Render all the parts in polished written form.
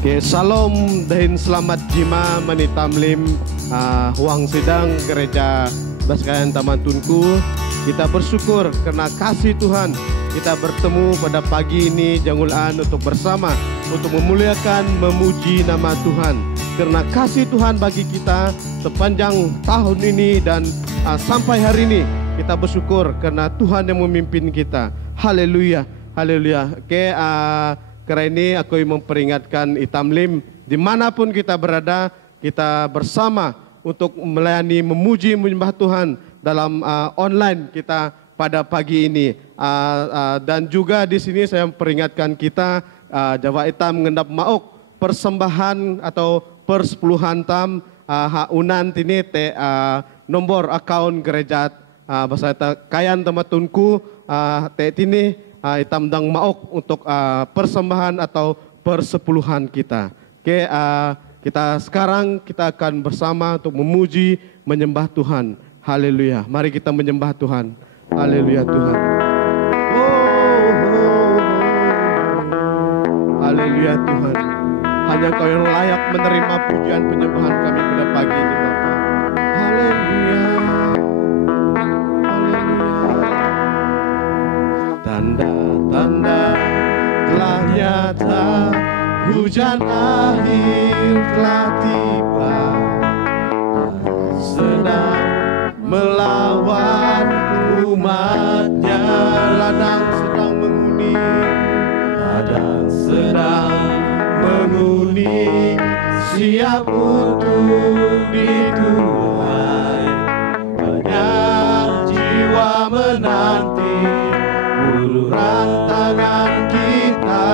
Oke, salam dan selamat jima manitamlim huang sidang gereja Baskayan Taman Tunku. Kita bersyukur karena kasih Tuhan kita bertemu pada pagi ini jangulan untuk bersama untuk memuliakan memuji nama Tuhan. Karena kasih Tuhan bagi kita sepanjang tahun ini dan sampai hari ini kita bersyukur karena Tuhan yang memimpin kita. Haleluya, haleluya. Oke, karena ini aku memperingatkan Itamlim, dimanapun kita berada, kita bersama untuk melayani, memuji, menyembah Tuhan dalam online kita pada pagi ini. Dan juga di sini saya memperingatkan kita, Jawa Itam mengendap mauk persembahan atau persepuluhan tam unan tini te nomor akaun gereja bahasa kayan tematunku te tini itam dang maok untuk persembahan atau persepuluhan kita. Oke, kita sekarang kita akan bersama untuk memuji, menyembah Tuhan. Haleluya. Mari kita menyembah Tuhan. Haleluya Tuhan. Haleluya Tuhan. Hanya Kau yang layak menerima pujian penyembahan kami pada pagi ini Bapa. Haleluya. Tanda-tanda telah nyata, hujan akhir telah tiba, sedang melawan umatnya, ladang sedang menguning, ladang sedang menguning, siap untuk dituai, banyak jiwa menanti uluran tangan kita.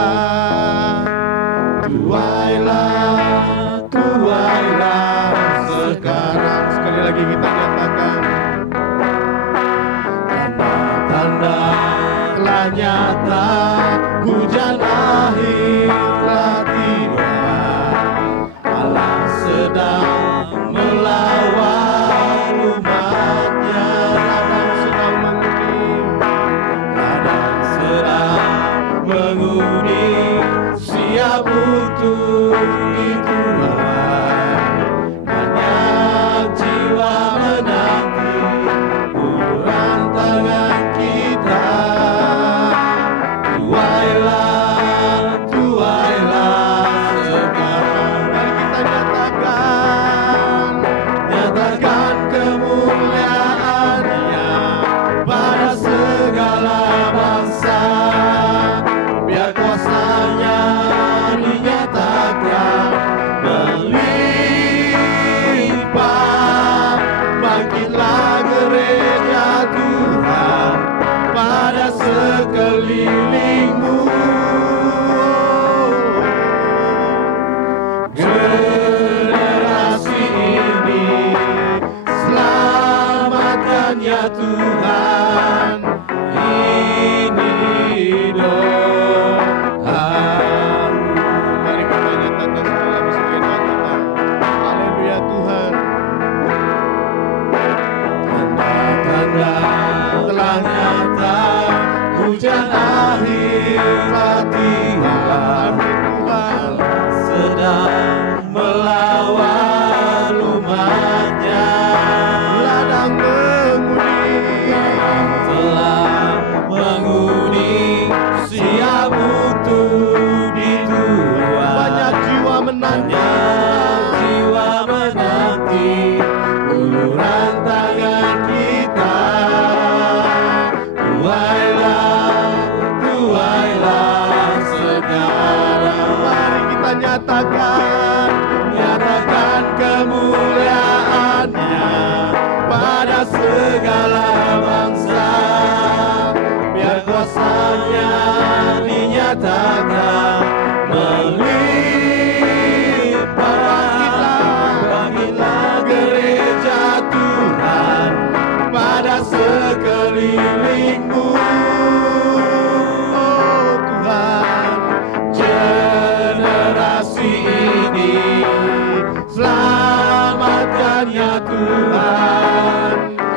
Tuailah, tuailah sekarang. Sekali lagi kita nyatakan, tanda-tanda telah nyata, hujan akhir telah tiba, Allah sedang melawan umatnya, ladang sedang menguning, ladang sedang menguning, siap untuk dituai, banyak jiwa menanti uluran tangan kita. Tuailah, tuailah sekarang. Mari kita nyatakan kemuliaan-Nya pada segala bangsa. Biar kuasa-Nya dinyatakan melimpah. Bangkitlah gereja Tuhan pada sekelilingmu. Generasi ini selamatkan ya Tuhan. Ini doa. Mari kita nyatakan sekali lagi segenap kita. Haleluya Tuhan. Tanda-tanda telah nyata, hujan akhir telah tiba, Tuhan sedang melawan umatnya, ladang menguning, telah menguning, siap untuk dituai, banyak jiwa menanti, uluran tangan kita. Tuailah, tuailah sekarang. Mari kita nyatakan kemuliaan-Nya pada segala bangsa. Biar kuasa-Nya dinyatakan melimpah. Bangkitlah gereja Tuhan pada sekelilingmu. Oh Tuhan, generasi ini selamatkan ya Tuhan.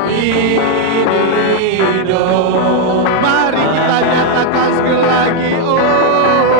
Ini doa. Mari kita nyatakan sekali lagi. Oh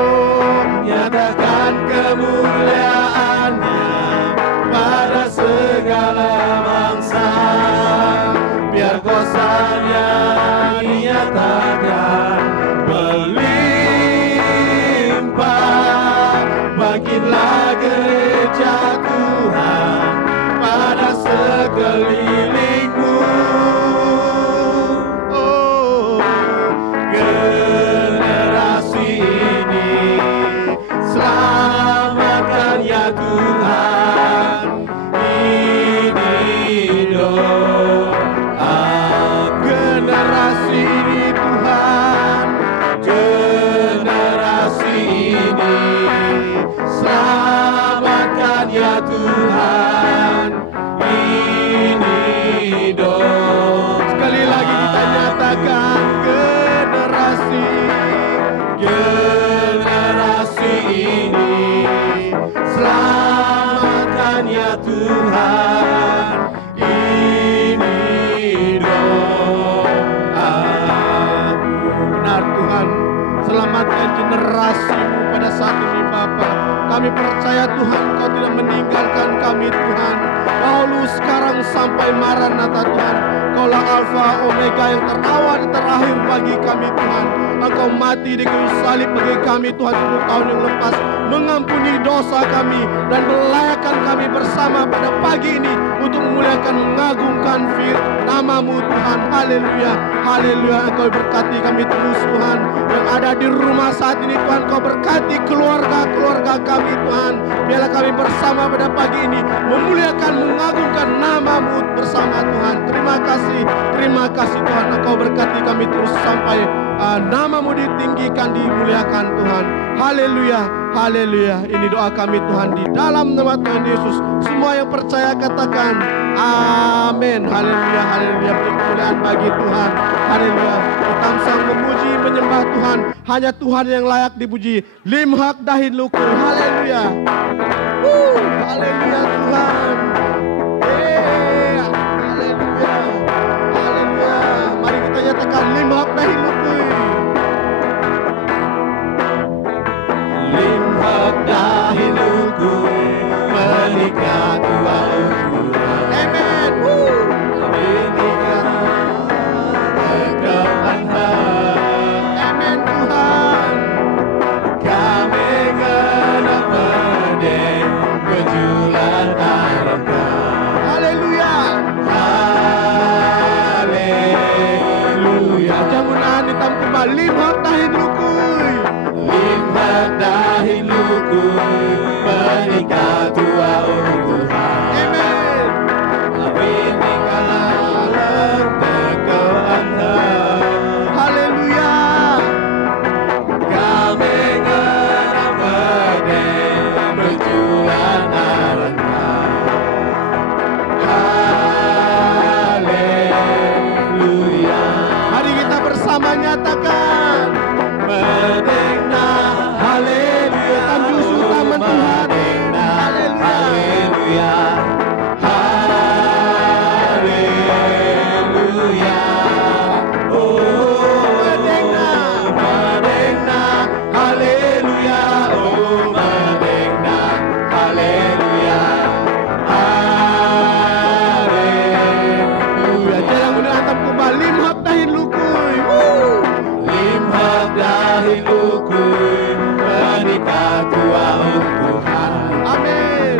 Selamatkan generasi-Mu pada saat ini Bapa. Kami percaya Tuhan Kau tidak meninggalkan kami Tuhan. Dahulu, sekarang, sampai Maranatha Tuhan. Kaulah Alfa Omega yang terawal dan terakhir bagi kami Tuhan. Engkau mati di kayu salib bagi kami Tuhan 10 tahun yang lepas, mengampuni dosa kami dan melayakkan kami bersama pada pagi ini untuk memuliakan, mengagungkan nama-Mu Tuhan. Haleluya, haleluya. Engkau berkati kami terus Tuhan. Yang ada di rumah saat ini Tuhan, Kau berkati keluarga-keluarga kami Tuhan. Biarlah kami bersama pada pagi ini memuliakan, mengagungkan nama-Mu bersama Tuhan. Terima kasih Tuhan. Engkau berkati kami terus sampai nama-Mu ditinggikan, dimuliakan Tuhan. Haleluya, haleluya. Ini doa kami Tuhan di dalam nama Tuhan Yesus. Semua yang percaya katakan amin. Haleluya, haleluya. Kemuliaan bagi Tuhan. Haleluya. Kita sang memuji, menyembah Tuhan. Hanya Tuhan yang layak dipuji. Limhak dahin luku. Haleluya. Haleluya Tuhan. Haleluya. Haleluya. Mari kita nyatakan limhak dahin luku. Limhak dahin luku. Menikah tua ukuran. Amen. Menikah Tuhan. Amen Tuhan. Kami genap merdek berjulan arangka. Haleluya. Haleluya. Jamunan hitam kembali. Limhak dahin lukui. Limhak dahin lukui. Menikah tua Tuhan. Amen. Kami nikah teguhan. Haleluya. Kami genap merdek berjulan arangka. Haleluya. Mari kita bersama nyatakan merdeka. Haleluya. Tanjung Sultan Tuhan. Haleluya. Haleluya. Oh merdeka, merdeka. Haleluya. Oh merdeka. Haleluya. Haleluya. Jalan guna antam kembali. Limhak dahin lukui. Limhak dahin lukui. Menikah tua Tuhan. Amin.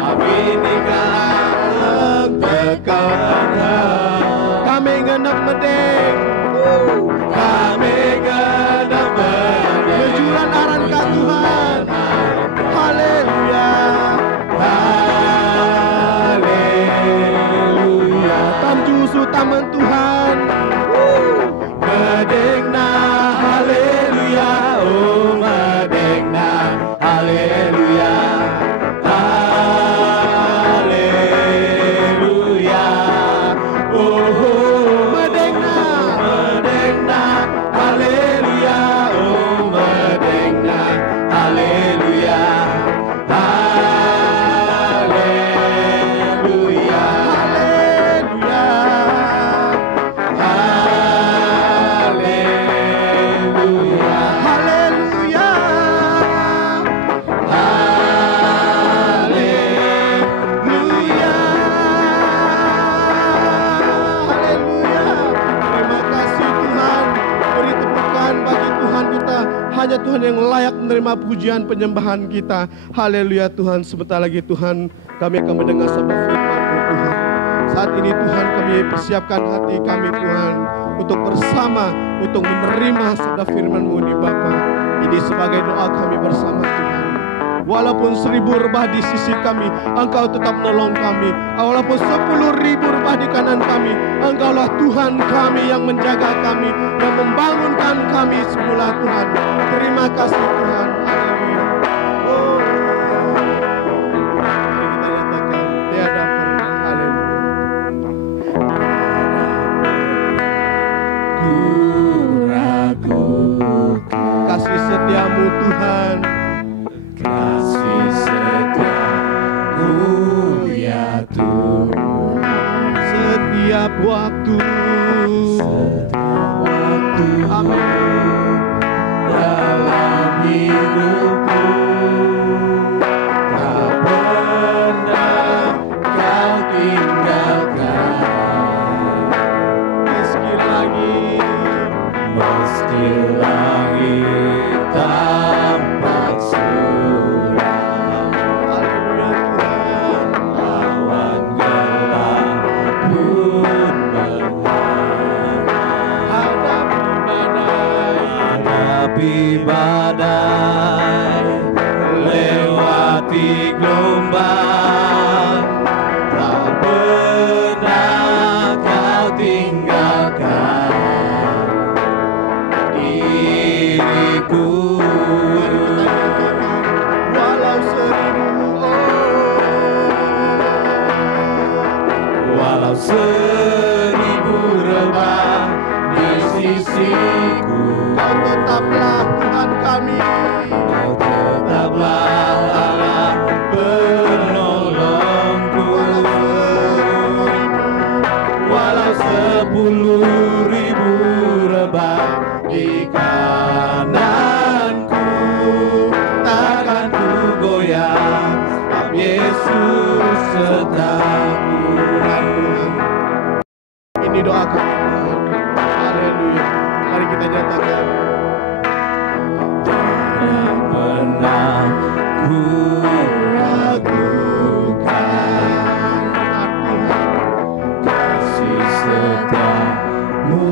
Kami nikah teguhan. Kami genap merdek. Kami genap merdek berjulan arangka Tuhan. Haleluya. Haleluya. Tamjusu taman Tuhan. Merdeka. Haleluya. Oh merdeka. Haleluya. Haleluya. Oh merdeka. Merdeka. Haleluya. Oh merdeka. Haleluya. Haleluya. Haleluya. Haleluya. Haleluya. Haleluya. Haleluya. Terima kasih Tuhan. Beri tepukan bagi Tuhan kita. Hanya Tuhan yang layak menerima pujian penyembahan kita. Haleluya Tuhan. Sebentar lagi Tuhan, kami akan mendengar sabda firman-Mu Tuhan. Saat ini Tuhan, kami persiapkan hati kami Tuhan untuk bersama, untuk menerima sabda firman-Mu ini Bapa. Ini sebagai doa kami bersama Tuhan. Walaupun 1000 rebah di sisi kami, Engkau tetap menolong kami. Walaupun 10.000 rebah di kanan kami, Engkaulah Tuhan kami yang menjaga kami, yang membangunkan kami semula Tuhan. Terima kasih Tuhan. Haleluya. Oh. Mari kita nyatakan tiada pernah. Haleluya. Ku ragukan kasih setiamu Tuhan. Kasih setiamu ya Tuhan. Setiap waktu. Amin. badai, lewati gelombang, tak pernah kau tinggalkan diriku. Walau seribu rebah di sisiku, Kau tetaplah Tuhan kami. Kau tetaplah Allah penolongku. Walau 10.000 rebah di kananku, takkan ku goyah, sebab Yesus sertaku. Ini doa kami Tuhan. Haleluya. Mari kita nyatakan. Jangan pernah ku ragukan kasih setiamu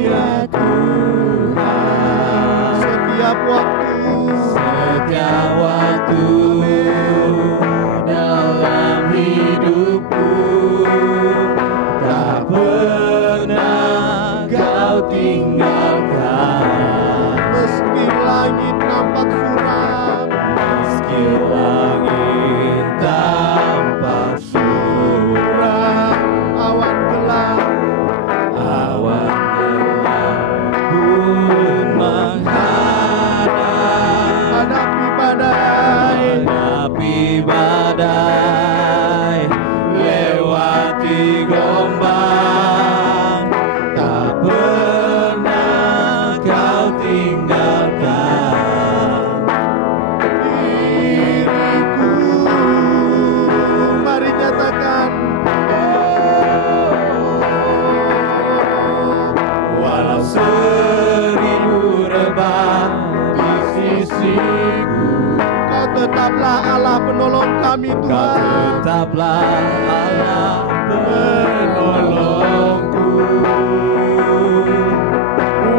ya Tuhan. Setiap waktu dalam hidupku, tak pernah kau tinggalkan. meski langit nampak suram, Meski langit tampak suram, awan gelap, awan gelap pun menghadap, hadapi badai, hadapi badai, lewati gelombang, tak pernah kau tinggalkan diriku. Mari nyatakan. Walau 1000 rebah di sisiku, Kau tetaplah Allah penolong kami Kau Tuhan. tetaplah Allah penolongku.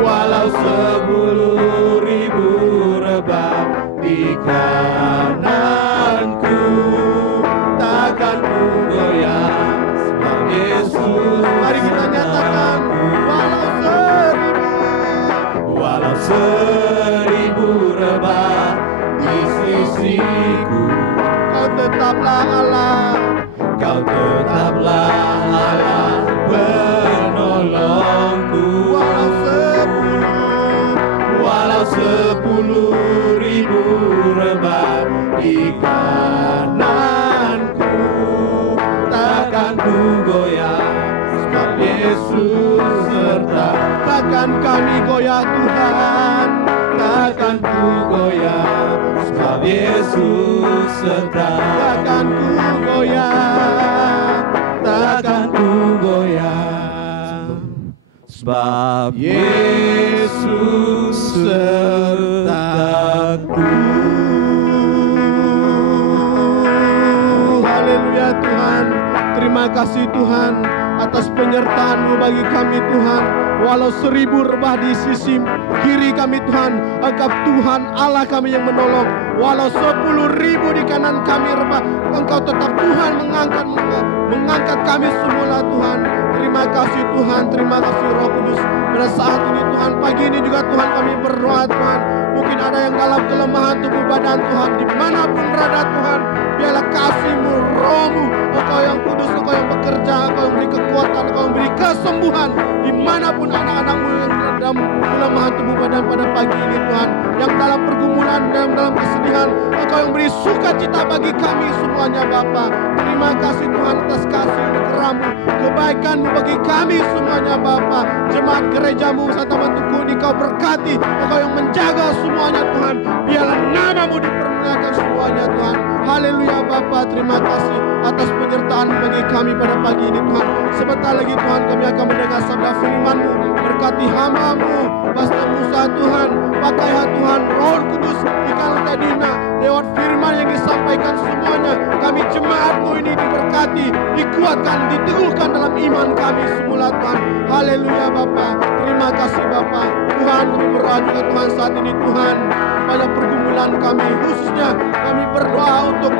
Walau 10.000 rebah di kananku, takkan ku goyah, sebab Yesus. Mari kita nyatakan. Walau 1000 rebah di sisiku, Kau tetaplah Allah. Kau tetaplah Allah penolongku. Walau 10.000 rebah di kananku, takkan ku goyah, sebab Yesus serta. Takkan kami goyah Tuhan. Takkan ku goyah, sebab Yesus serta. Takkan ku goyah. Takkan ku goyah, sebab Yesus sertaku. Haleluya Tuhan. Terima kasih Tuhan atas penyertaan-Mu bagi kami Tuhan. Walau 1000 rebah di sisi kiri kami Tuhan, Engkau Tuhan Allah kami yang menolong. Walau 10.000 di kanan kami rebah, Engkau tetap Tuhan mengangkat kami semula Tuhan. Terima kasih Tuhan, terima kasih Roh Kudus. Pada saat ini Tuhan, pagi ini juga Tuhan kami berdoa Tuhan. Mungkin ada yang dalam kelemahan tubuh badan Tuhan, dimanapun berada Tuhan, biarlah kasih-Mu, Roh-Mu, Engkau yang kudus, Engkau yang bekerja, Engkau yang beri kekuatan, Engkau yang beri kesembuhan, dimanapun anak-anak-Mu yang dalam kelemahan tubuh badan pada pagi ini Tuhan, yang dalam pergumulan, dalam kesedihan, Engkau yang beri sukacita bagi kami semuanya Bapa. Terima kasih Tuhan atas kasih anugerah-Mu, kebaikan-Mu bagi kami semuanya Bapa. Jemaat gereja-Mu Santa Mantungkuni Kau berkati, Engkau yang menjaga semuanya Tuhan. Biarlah nama-Mu dipermuliakan semuanya Tuhan. Haleluya Bapa, terima kasih atas penyertaan bagi kami pada pagi ini Tuhan. Sebentar lagi Tuhan kami akan mendengar sabda firman-Mu. Berkati hamba-Mu, Pastor Musa Tuhan. Pakailah Tuhan Roh Kudus di Kaltadina lewat firman yang disampaikan sampaikan semuanya. Kami jemaat-Mu ini diberkati, dikuatkan, diteguhkan dalam iman kami semula Tuhan. Haleluya Bapa. Terima kasih Bapa. Tuhan, kami berdoa juga Tuhan saat ini Tuhan, banyak pergumulan kami, khususnya kami berdoa untuk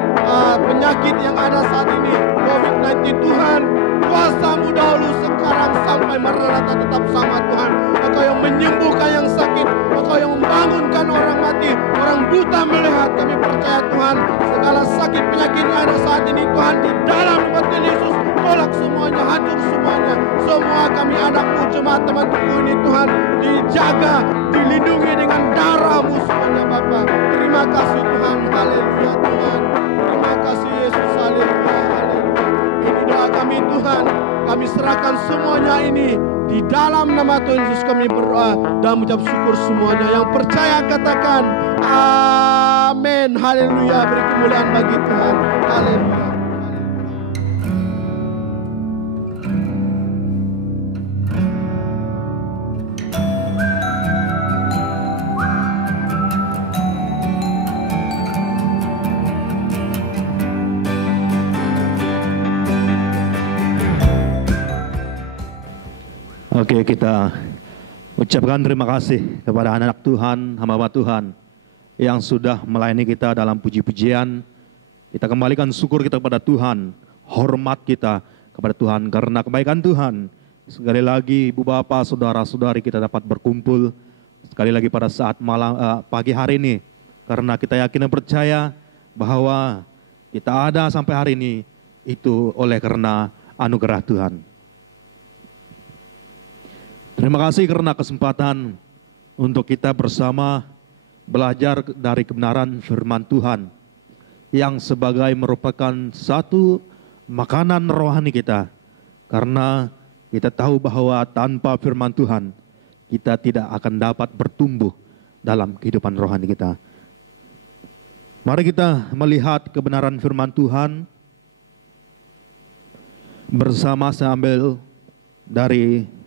penyakit yang ada saat ini, COVID-19 Tuhan. Kuasa-Mu dahulu, sekarang sampai merata tetap sama Tuhan. Engkau yang menyembuhkan yang sakit, Engkau yang membangunkan orang mati, orang buta melihat. Kami percaya Tuhan, segala sakit penyakit yang ada saat ini Tuhan, di dalam nama Tuhan Yesus, tolak semuanya, hancur semuanya. Semua kami anak-Mu, jemaat teman-temanku ini Tuhan, dijaga, dilindungi dengan darah-Mu semuanya Bapa. Terima kasih Tuhan, haleluya Tuhan. Terima kasih Yesus, haleluya, haleluya. Ini doa kami Tuhan, kami serahkan semuanya ini di dalam nama Tuhan Yesus. Kami berdoa dan mengucap syukur semuanya. Yang percaya katakan amin, haleluya. Beri kemuliaan bagi Tuhan, haleluya. Oke, kita ucapkan terima kasih kepada anak Tuhan, hamba Tuhan yang sudah melayani kita dalam puji-pujian. Kita kembalikan syukur kita kepada Tuhan, hormat kita kepada Tuhan karena kebaikan Tuhan. Sekali lagi Ibu Bapak, saudara-saudari kita dapat berkumpul sekali lagi pada saat pagi hari ini, karena kita yakin dan percaya bahwa kita ada sampai hari ini itu oleh karena anugerah Tuhan. Terima kasih karena kesempatan untuk kita bersama belajar dari kebenaran firman Tuhan yang sebagai merupakan satu makanan rohani kita. Karena kita tahu bahwa tanpa firman Tuhan kita tidak akan dapat bertumbuh dalam kehidupan rohani kita. Mari kita melihat kebenaran firman Tuhan bersama, saya ambil dari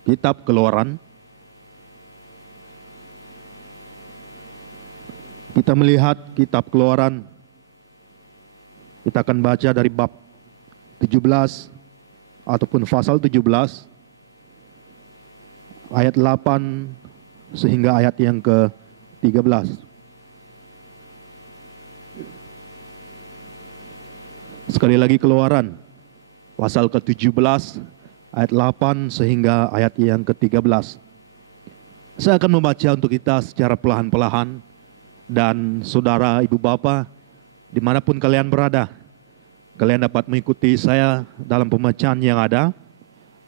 Kitab Keluaran. Kita melihat Kitab Keluaran. Kita akan baca dari bab 17 ataupun pasal 17 ayat 8 sehingga ayat yang ke-13. Sekali lagi Keluaran pasal ke-17 ayat 8 sehingga ayat yang ke-13. Saya akan membaca untuk kita secara perlahan-lahan, dan saudara, ibu bapa, dimanapun kalian berada, kalian dapat mengikuti saya dalam pembacaan yang ada,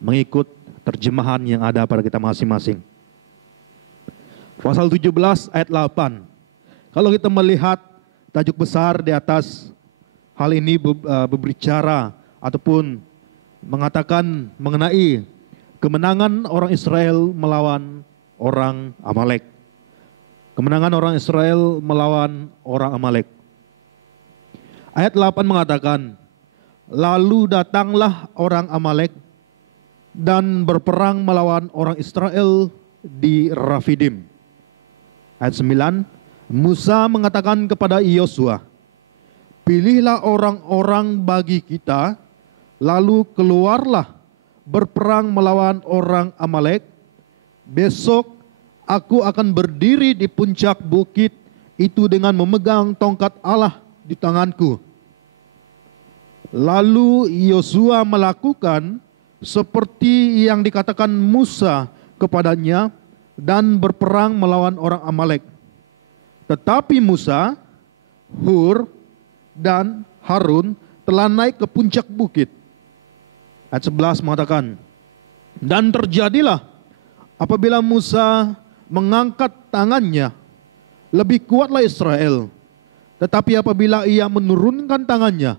mengikut terjemahan yang ada pada kita masing-masing. Pasal 17 ayat 8. Kalau kita melihat tajuk besar di atas hal ini berbicara ataupun mengatakan mengenai kemenangan orang Israel melawan orang Amalek. Kemenangan orang Israel melawan orang Amalek. Ayat 8 mengatakan, lalu datanglah orang Amalek dan berperang melawan orang Israel di Rafidim. Ayat 9, Musa mengatakan kepada Yosua, pilihlah orang-orang bagi kita, lalu keluarlah berperang melawan orang Amalek. Besok aku akan berdiri di puncak bukit itu dengan memegang tongkat Allah di tanganku. Lalu Yosua melakukan seperti yang dikatakan Musa kepadanya dan berperang melawan orang Amalek. Tetapi Musa, Hur, dan Harun telah naik ke puncak bukit. Ayat 11 mengatakan, dan terjadilah apabila Musa mengangkat tangannya, lebih kuatlah Israel. Tetapi apabila ia menurunkan tangannya,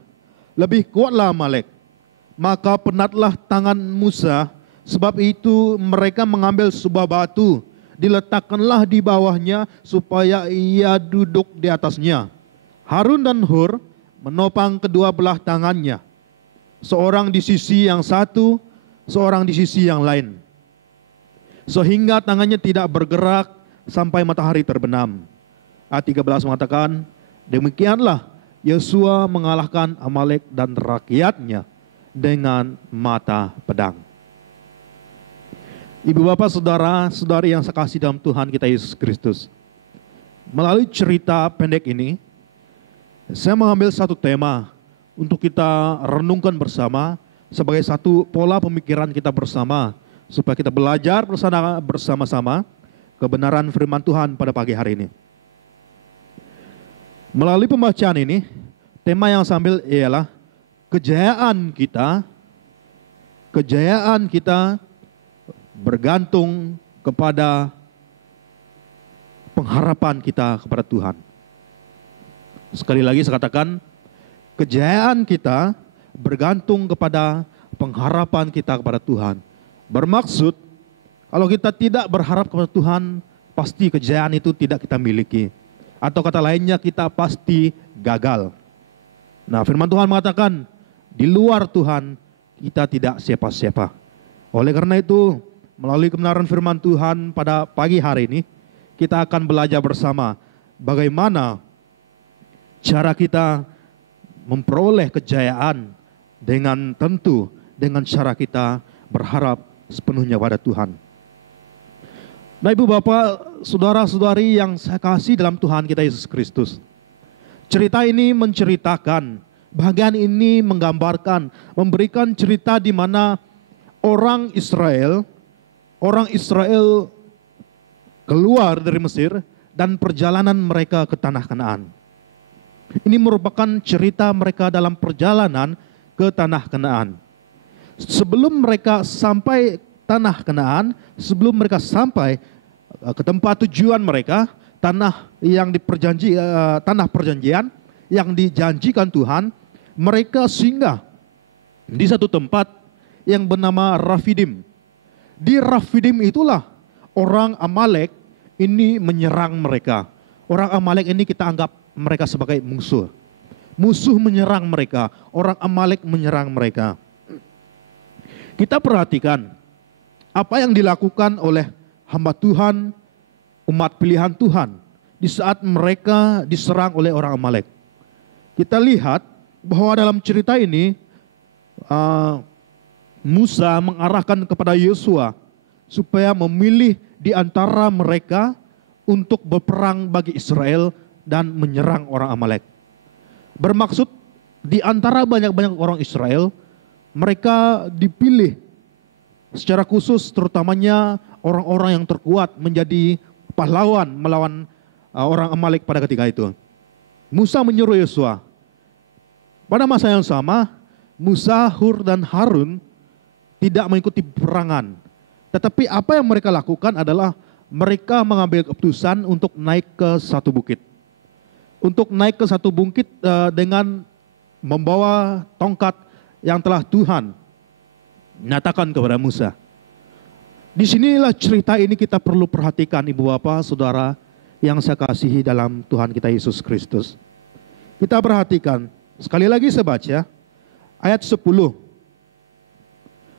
lebih kuatlah Amalek. Maka penatlah tangan Musa, sebab itu mereka mengambil sebuah batu, diletakkanlah di bawahnya supaya ia duduk di atasnya. Harun dan Hur menopang kedua belah tangannya, seorang di sisi yang satu, seorang di sisi yang lain, sehingga tangannya tidak bergerak sampai matahari terbenam. Ayat 13 mengatakan, demikianlah Yosua mengalahkan Amalek dan rakyatnya dengan mata pedang. Ibu bapak saudara, saudari yang saya kasih dalam Tuhan kita Yesus Kristus. Melalui cerita pendek ini, saya mengambil satu tema untuk kita renungkan bersama sebagai satu pola pemikiran kita bersama, supaya kita belajar bersama-sama kebenaran firman Tuhan pada pagi hari ini. Melalui pembacaan ini, tema yang saya ambil ialah kejayaan kita bergantung kepada pengharapan kita kepada Tuhan. Sekali lagi saya katakan, kejayaan kita bergantung kepada pengharapan kita kepada Tuhan. Bermaksud, kalau kita tidak berharap kepada Tuhan, pasti kejayaan itu tidak kita miliki. Atau kata lainnya, kita pasti gagal. Nah, firman Tuhan mengatakan, di luar Tuhan, kita tidak siapa-siapa. Oleh karena itu, melalui kebenaran firman Tuhan pada pagi hari ini, kita akan belajar bersama bagaimana cara kita memperoleh kejayaan dengan tentu dengan cara kita berharap sepenuhnya pada Tuhan. Nah, ibu bapak, saudara-saudari yang saya kasih dalam Tuhan kita Yesus Kristus. Cerita ini menceritakan, bagian ini menggambarkan, memberikan cerita di mana orang Israel keluar dari Mesir dan perjalanan mereka ke tanah Kanaan. Ini merupakan cerita mereka dalam perjalanan ke tanah Kanaan. Sebelum mereka sampai tanah Kanaan, sebelum mereka sampai ke tempat tujuan mereka, tanah perjanjian yang dijanjikan Tuhan, mereka singgah di satu tempat yang bernama Rafidim. Di Rafidim itulah orang Amalek ini menyerang mereka. Orang Amalek ini kita anggap mereka sebagai musuh. Musuh menyerang mereka, orang Amalek menyerang mereka. Kita perhatikan apa yang dilakukan oleh hamba Tuhan, umat pilihan Tuhan di saat mereka diserang oleh orang Amalek. Kita lihat bahwa dalam cerita ini Musa mengarahkan kepada Yosua supaya memilih di antara mereka untuk berperang bagi Israel dan menyerang orang Amalek. Bermaksud di antara banyak-banyak orang Israel, mereka dipilih secara khusus, terutamanya orang-orang yang terkuat menjadi pahlawan melawan orang Amalek pada ketika itu. Musa menyuruh Yosua. Pada masa yang sama, Musa, Hur, dan Harun tidak mengikuti peperangan. Tetapi apa yang mereka lakukan adalah mereka mengambil keputusan untuk naik ke satu bukit. Untuk naik ke satu bukit dengan membawa tongkat yang telah Tuhan nyatakan kepada Musa. Disinilah cerita ini kita perlu perhatikan, ibu bapak, saudara yang saya kasihi dalam Tuhan kita Yesus Kristus. Kita perhatikan, sekali lagi saya baca ayat 10.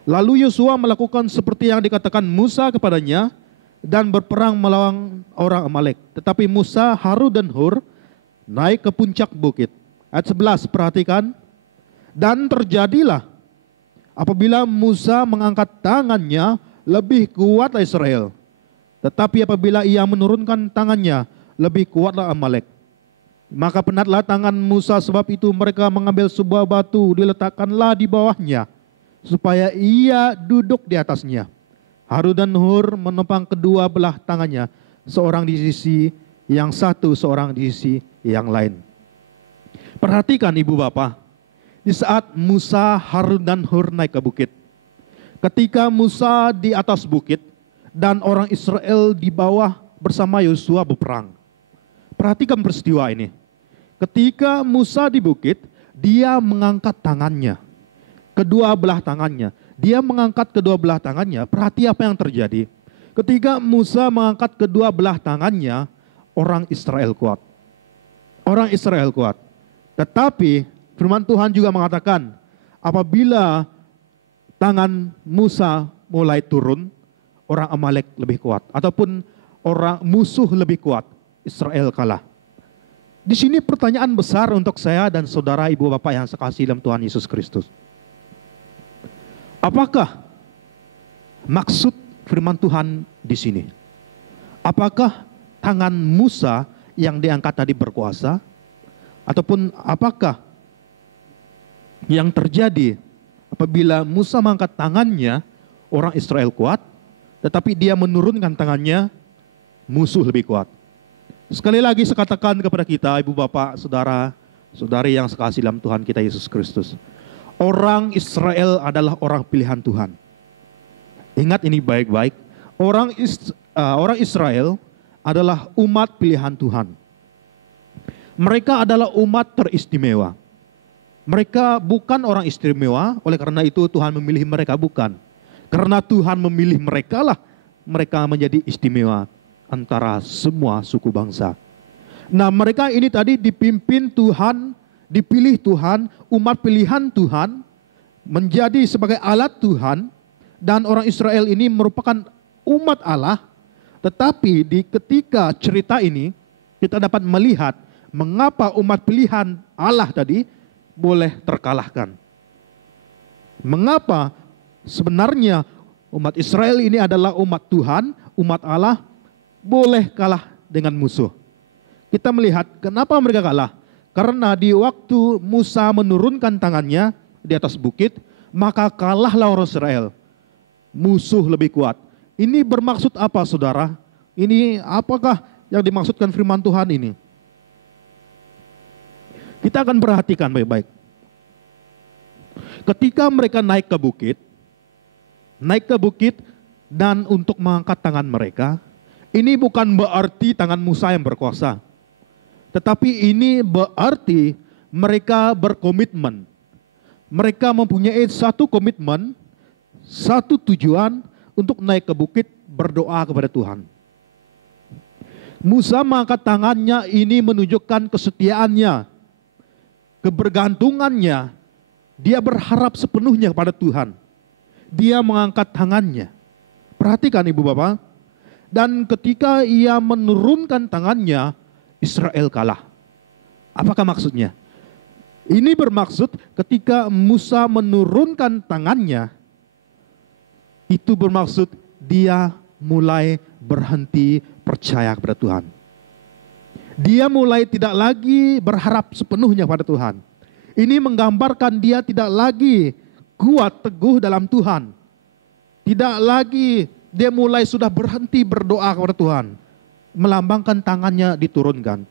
Lalu Yosua melakukan seperti yang dikatakan Musa kepadanya dan berperang melawan orang Amalek. Tetapi Musa, Harun dan Hur naik ke puncak bukit. Ayat 11, perhatikan. Dan terjadilah apabila Musa mengangkat tangannya, lebih kuatlah Israel. Tetapi apabila ia menurunkan tangannya, lebih kuatlah Amalek. Maka penatlah tangan Musa, sebab itu mereka mengambil sebuah batu, diletakkanlah di bawahnya, supaya ia duduk di atasnya. Harun dan Hur menopang kedua belah tangannya, seorang di sisi yang satu, seorang di sisi yang lain. Perhatikan ibu bapak, di saat Musa, Harun dan Hur naik ke bukit. Ketika Musa di atas bukit dan orang Israel di bawah bersama Yosua berperang. Perhatikan peristiwa ini. Ketika Musa di bukit, dia mengangkat tangannya. Kedua belah tangannya. Dia mengangkat kedua belah tangannya. Perhati apa yang terjadi. Ketika Musa mengangkat kedua belah tangannya, orang Israel kuat. Orang Israel kuat. Tetapi firman Tuhan juga mengatakan, apabila tangan Musa mulai turun, orang Amalek lebih kuat. Ataupun orang musuh lebih kuat, Israel kalah. Di sini pertanyaan besar untuk saya dan saudara ibu bapak yang sekasih dalam Tuhan Yesus Kristus. Apakah maksud firman Tuhan di sini? Apakah tangan Musa yang diangkat tadi berkuasa? Ataupun apakah yang terjadi apabila Musa mengangkat tangannya, orang Israel kuat, tetapi dia menurunkan tangannya, musuh lebih kuat? Sekali lagi saya katakan kepada kita, ibu bapak, saudara, saudari yang sekasih dalam Tuhan kita Yesus Kristus. Orang Israel adalah orang pilihan Tuhan. Ingat ini baik-baik. Orang Israel adalah umat pilihan Tuhan. Mereka adalah umat teristimewa. Mereka bukan orang istimewa, oleh karena itu Tuhan memilih mereka, bukan. Karena Tuhan memilih mereka lah, mereka menjadi istimewa antara semua suku bangsa. Nah, mereka ini tadi dipimpin Tuhan, dipilih Tuhan, umat pilihan Tuhan, menjadi sebagai alat Tuhan, dan orang Israel ini merupakan umat Allah. Tetapi di ketika cerita ini, kita dapat melihat mengapa umat pilihan Allah tadi boleh terkalahkan. Mengapa sebenarnya umat Israel ini adalah umat Tuhan, umat Allah, boleh kalah dengan musuh. Kita melihat kenapa mereka kalah. Karena di waktu Musa menurunkan tangannya di atas bukit, maka kalahlah orang Israel. Musuh lebih kuat. Ini bermaksud apa, saudara? Ini apakah yang dimaksudkan firman Tuhan ini? Kita akan perhatikan baik-baik. Ketika mereka naik ke bukit dan untuk mengangkat tangan mereka, ini bukan berarti tangan Musa yang berkuasa. Tetapi ini berarti mereka berkomitmen. Mereka mempunyai satu komitmen, satu tujuan untuk naik ke bukit berdoa kepada Tuhan. Musa mengangkat tangannya, ini menunjukkan kesetiaannya, kebergantungannya. Dia berharap sepenuhnya kepada Tuhan. Dia mengangkat tangannya. Perhatikan ibu bapak. Dan ketika ia menurunkan tangannya, Israel kalah. Apakah maksudnya? Ini bermaksud ketika Musa menurunkan tangannya, itu bermaksud dia mulai berhenti percaya kepada Tuhan. Dia mulai tidak lagi berharap sepenuhnya pada Tuhan. Ini menggambarkan dia tidak lagi kuat teguh dalam Tuhan. Tidak lagi dia mulai sudah berhenti berdoa kepada Tuhan. Melambangkan tangannya diturunkan.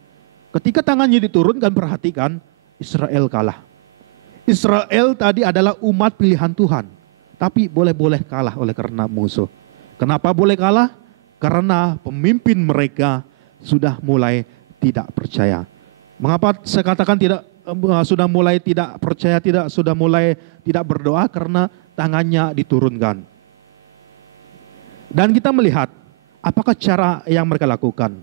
Ketika tangannya diturunkan, perhatikan, Israel kalah. Israel tadi adalah umat pilihan Tuhan. Tapi boleh-boleh kalah oleh karena musuh. Kenapa boleh kalah? Karena pemimpin mereka sudah mulai tidak percaya. Mengapa saya katakan sudah mulai tidak percaya, sudah mulai tidak berdoa? Karena tangannya diturunkan. Dan kita melihat apakah cara yang mereka lakukan.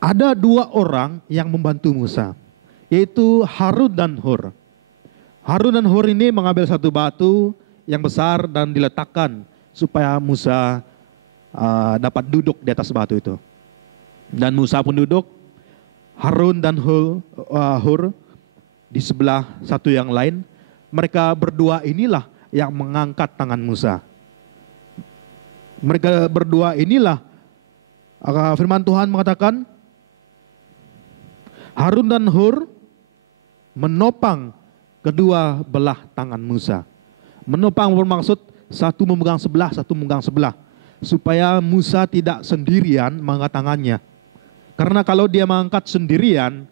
Ada dua orang yang membantu Musa, yaitu Harun dan Hur. Harun dan Hur ini mengambil satu batu yang besar dan diletakkan supaya Musa dapat duduk di atas batu itu. Dan Musa pun duduk, Harun dan Hur di sebelah satu yang lain. Mereka berdua inilah yang mengangkat tangan Musa. Mereka berdua inilah, firman Tuhan mengatakan, Harun dan Hur menopang kedua belah tangan Musa. Menopang bermaksud satu memegang sebelah, satu memegang sebelah. Supaya Musa tidak sendirian mengangkat tangannya. Karena kalau dia mengangkat sendirian,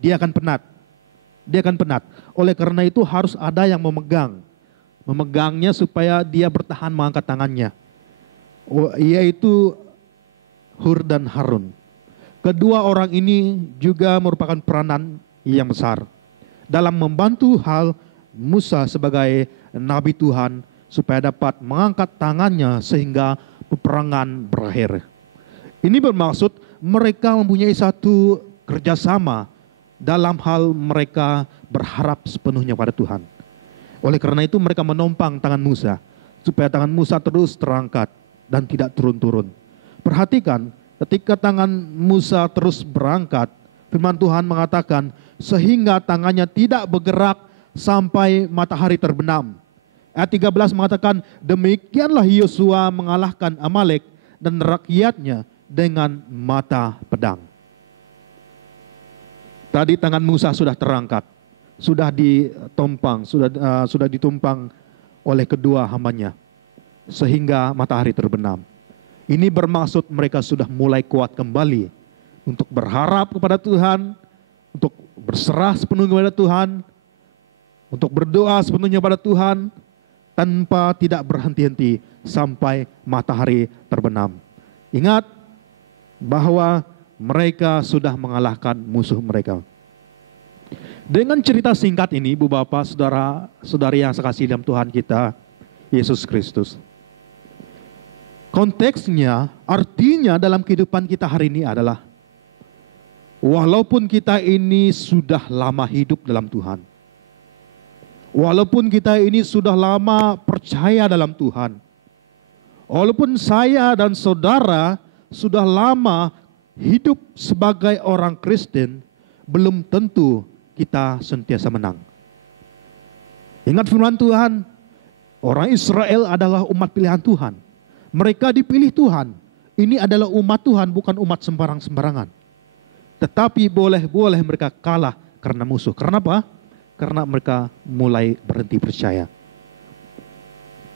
dia akan penat. Dia akan penat. Oleh karena itu harus ada yang memegang. Memegangnya supaya dia bertahan mengangkat tangannya. Yaitu Hur dan Harun. Kedua orang ini juga merupakan peranan yang besar dalam membantu hal Musa sebagai nabi Tuhan supaya dapat mengangkat tangannya sehingga peperangan berakhir. Ini bermaksud mereka mempunyai satu kerjasama dalam hal mereka berharap sepenuhnya pada Tuhan. Oleh karena itu mereka menopang tangan Musa supaya tangan Musa terus terangkat dan tidak turun-turun. Perhatikan, ketika tangan Musa terus berangkat, firman Tuhan mengatakan, sehingga tangannya tidak bergerak sampai matahari terbenam. Ayat 13 mengatakan, demikianlah Yosua mengalahkan Amalek dan rakyatnya dengan mata pedang. Tadi tangan Musa sudah terangkat, sudah ditumpang, sudah ditumpang oleh kedua hambanya, sehingga matahari terbenam. Ini bermaksud mereka sudah mulai kuat kembali untuk berharap kepada Tuhan, untuk berserah sepenuhnya kepada Tuhan, untuk berdoa sepenuhnya pada Tuhan, tanpa tidak berhenti-henti sampai matahari terbenam. Ingat bahwa mereka sudah mengalahkan musuh mereka. Dengan cerita singkat ini, Ibu Bapak, Saudara-saudari yang sekasih dalam Tuhan kita, Yesus Kristus. Konteksnya, artinya dalam kehidupan kita hari ini adalah, walaupun kita ini sudah lama hidup dalam Tuhan, walaupun kita ini sudah lama percaya dalam Tuhan, walaupun saya dan saudara sudah lama hidup sebagai orang Kristen, belum tentu kita sentiasa menang. Ingat firman Tuhan, orang Israel adalah umat pilihan Tuhan. Mereka dipilih Tuhan. Ini adalah umat Tuhan, bukan umat sembarang-sembarangan. Tetapi boleh mereka kalah karena musuh. Karena apa? Karena mereka mulai berhenti percaya.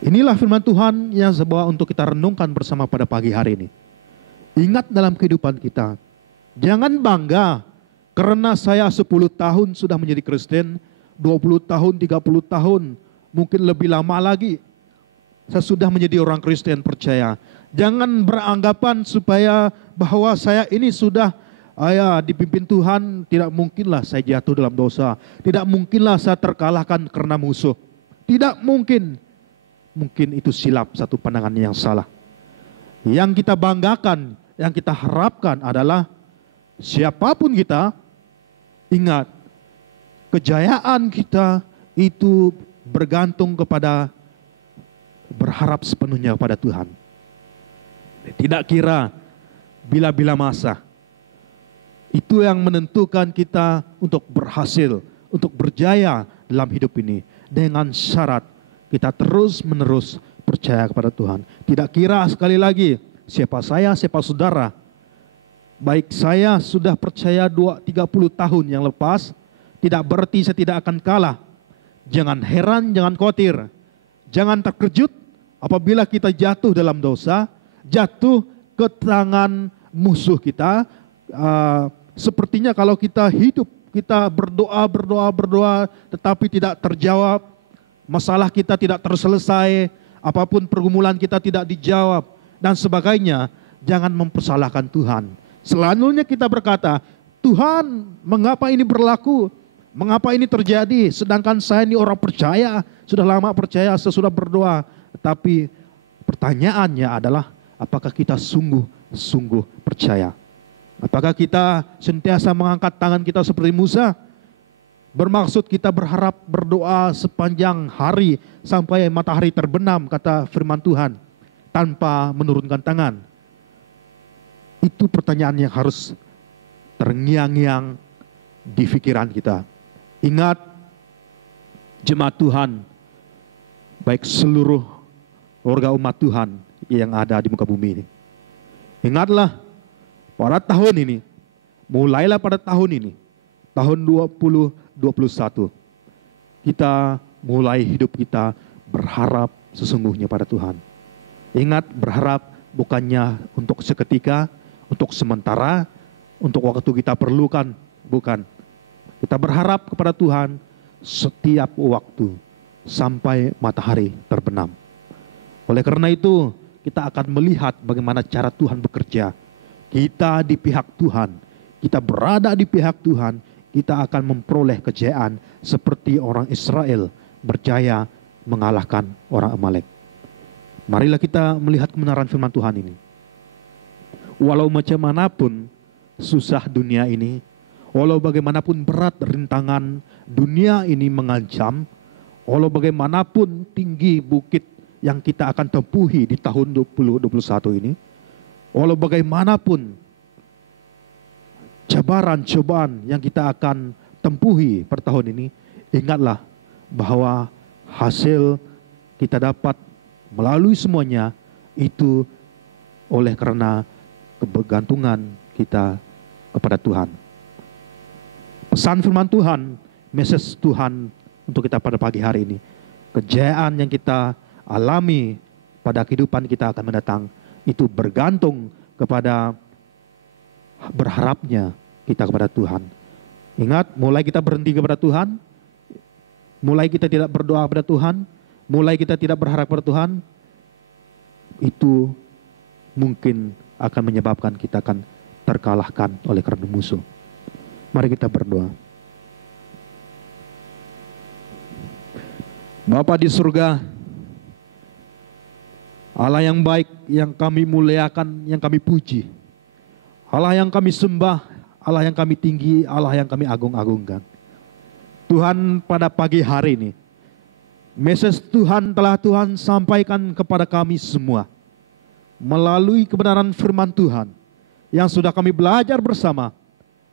Inilah firman Tuhan yang saya bawa untuk kita renungkan bersama pada pagi hari ini. Ingat dalam kehidupan kita, jangan bangga karena saya 10 tahun sudah menjadi Kristen, 20 tahun, 30 tahun, mungkin lebih lama lagi, saya sudah menjadi orang Kristen percaya. Jangan beranggapan supaya bahwa saya ini sudah dipimpin Tuhan, tidak mungkinlah saya jatuh dalam dosa. Tidak mungkinlah saya terkalahkan karena musuh. Tidak mungkin. Mungkin itu silap, satu pandangan yang salah. Yang kita banggakan, yang kita harapkan adalah siapapun kita, ingat, kejayaan kita itu bergantung kepada berharap sepenuhnya kepada Tuhan. Tidak kira bila-bila masa. Itu yang menentukan kita untuk berhasil, untuk berjaya dalam hidup ini. Dengan syarat kita terus-menerus percaya kepada Tuhan. Tidak kira sekali lagi siapa saya, siapa saudara. Baik saya sudah percaya 30 tahun yang lepas, tidak berarti saya tidak akan kalah. Jangan heran, jangan khawatir. Jangan terkejut apabila kita jatuh dalam dosa, jatuh ke tangan musuh kita. Sepertinya kalau kita hidup, kita berdoa, tetapi tidak terjawab, masalah kita tidak terselesai, apapun pergumulan kita tidak dijawab, dan sebagainya, jangan mempersalahkan Tuhan. Selanjutnya kita berkata, Tuhan, mengapa ini berlaku? Mengapa ini terjadi? Sedangkan saya ini orang percaya, sudah lama percaya, sesudah berdoa. Tetapi pertanyaannya adalah, apakah kita sungguh-sungguh percaya? Apakah kita sentiasa mengangkat tangan kita seperti Musa? Bermaksud kita berharap berdoa sepanjang hari sampai matahari terbenam, kata firman Tuhan, tanpa menurunkan tangan. Itu pertanyaan yang harus terngiang-ngiang di pikiran kita. Ingat, jemaat Tuhan, baik seluruh warga umat Tuhan yang ada di muka bumi ini. Ingatlah, pada tahun ini, mulailah pada tahun ini, tahun 2021, kita mulai hidup kita berharap sesungguhnya pada Tuhan. Ingat, berharap bukannya untuk seketika, untuk sementara, untuk waktu kita perlukan, bukan. Kita berharap kepada Tuhan setiap waktu sampai matahari terbenam. Oleh karena itu, kita akan melihat bagaimana cara Tuhan bekerja. Kita di pihak Tuhan, kita berada di pihak Tuhan, kita akan memperoleh kejayaan seperti orang Israel berjaya mengalahkan orang Amalek. Marilah kita melihat kebenaran firman Tuhan ini. Walau macam manapun susah dunia ini, walau bagaimanapun berat rintangan dunia ini mengancam, walau bagaimanapun tinggi bukit yang kita akan tempuhi di tahun 2021 ini, walau bagaimanapun cabaran, cobaan yang kita akan tempuhi per tahun ini, ingatlah bahwa hasil kita dapat melalui semuanya itu oleh karena kebergantungan kita kepada Tuhan. Pesan firman Tuhan, message Tuhan untuk kita pada pagi hari ini, kejayaan yang kita alami pada kehidupan kita akan mendatang, itu bergantung kepada berharapnya kita kepada Tuhan. Ingat, mulai kita berhenti kepada Tuhan, mulai kita tidak berdoa kepada Tuhan, mulai kita tidak berharap kepada Tuhan, itu mungkin akan menyebabkan kita akan terkalahkan oleh karena musuh. Mari kita berdoa. Bapa di surga, Allah yang baik, yang kami muliakan, yang kami puji, Allah yang kami sembah, Allah yang kami tinggi, Allah yang kami agung-agungkan. Tuhan, pada pagi hari ini, message Tuhan telah Tuhan sampaikan kepada kami semua melalui kebenaran firman Tuhan yang sudah kami belajar bersama,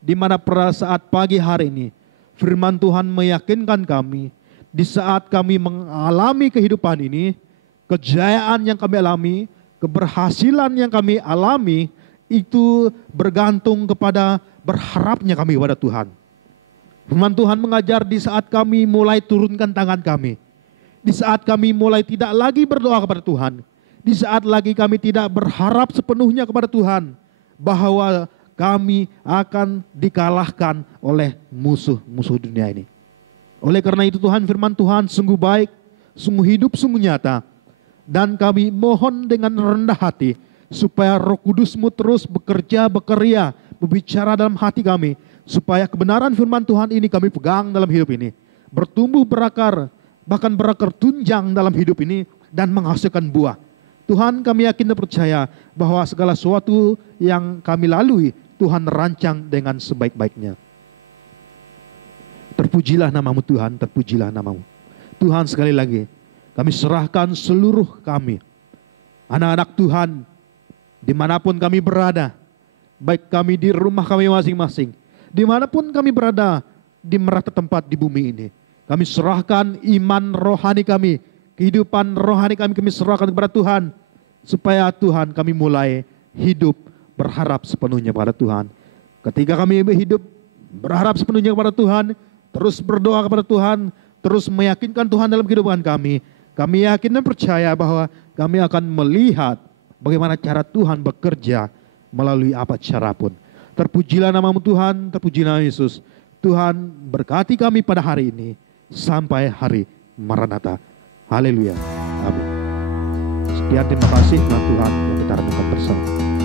di mana pada saat pagi hari ini firman Tuhan meyakinkan kami, di saat kami mengalami kehidupan ini, kejayaan yang kami alami, keberhasilan yang kami alami, itu bergantung kepada berharapnya kami kepada Tuhan. Firman Tuhan mengajar di saat kami mulai turunkan tangan kami, di saat kami mulai tidak lagi berdoa kepada Tuhan, di saat lagi kami tidak berharap sepenuhnya kepada Tuhan, bahwa kami akan dikalahkan oleh musuh-musuh dunia ini. Oleh karena itu Tuhan, firman Tuhan sungguh baik, sungguh hidup, sungguh nyata. Dan kami mohon dengan rendah hati, supaya Roh Kudus-Mu terus bekerja, bekerja, berbicara dalam hati kami, supaya kebenaran firman Tuhan ini kami pegang dalam hidup ini, bertumbuh berakar, bahkan berakar tunjang dalam hidup ini, dan menghasilkan buah. Tuhan, kami yakin dan percaya bahwa segala sesuatu yang kami lalui, Tuhan rancang dengan sebaik-baiknya. Terpujilah nama-Mu Tuhan, terpujilah nama-Mu. Tuhan, sekali lagi, kami serahkan seluruh kami, anak-anak Tuhan, dimanapun kami berada, baik kami di rumah kami masing-masing, dimanapun kami berada di merata tempat di bumi ini, kami serahkan iman rohani kami, kehidupan rohani kami serahkan kepada Tuhan, supaya Tuhan kami mulai hidup berharap sepenuhnya kepada Tuhan. Ketika kami hidup berharap sepenuhnya kepada Tuhan, terus berdoa kepada Tuhan, terus meyakinkan Tuhan dalam kehidupan kami, kami yakin dan percaya bahwa kami akan melihat bagaimana cara Tuhan bekerja melalui apa cara pun. Terpujilah nama-Mu Tuhan, terpujilah Yesus. Tuhan berkati kami pada hari ini sampai hari Maranatha. Haleluya. Amin. Sekian, terima kasih Tuhan yang kita renungkan bersama.